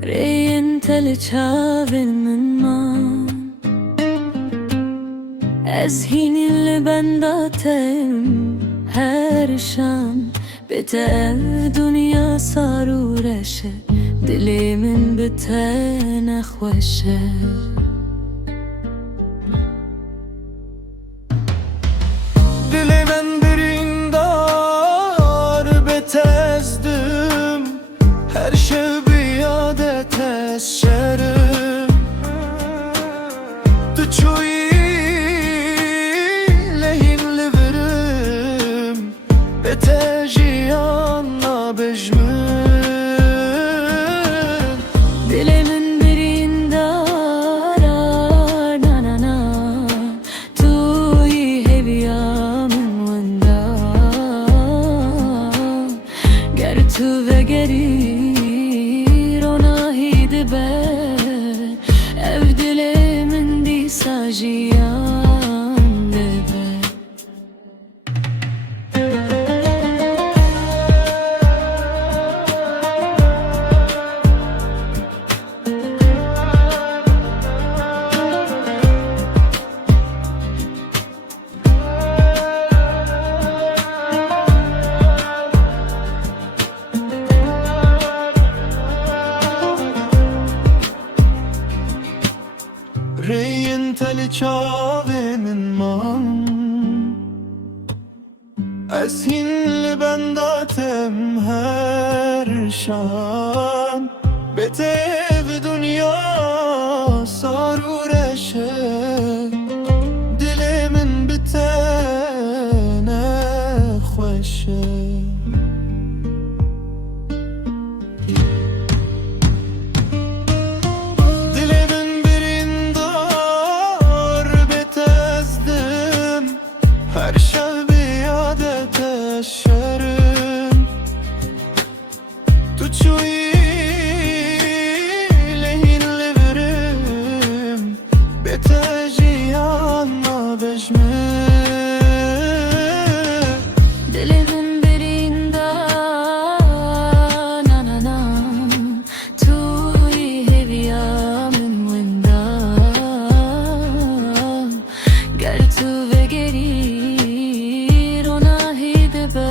Rejen të lëqavin më man Ez hini li bendatem her şan Bite ev dünya saru reşe Dilimin bite nexweşe Dilimin birindar betezdim Her şey biyade teşerim Tıçuyi lehinli verim Betejiyanla bejmin Dilimin birindar na na na Tuyi heviyamin venda Gertu ve gerir ona hidbe Ev dilimin disajiyan debe Rejen të lëqavin man Ez hin li bendatem her şan Bete ev dünya saru reşe Dilimin bitene xweşe Her şey biyade teşerim Tuçuyi lehinli verim Betejiyanla bejmin Dilimin birindar na na na Tuyi heviyamin venda Gertu ve gerir ona hidbe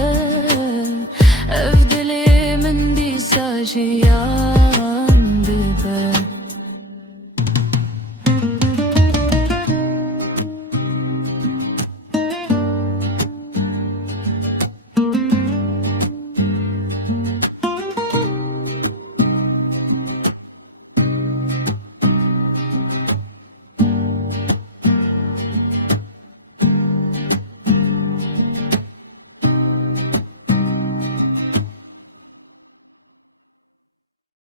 Ev dilimin disajiyan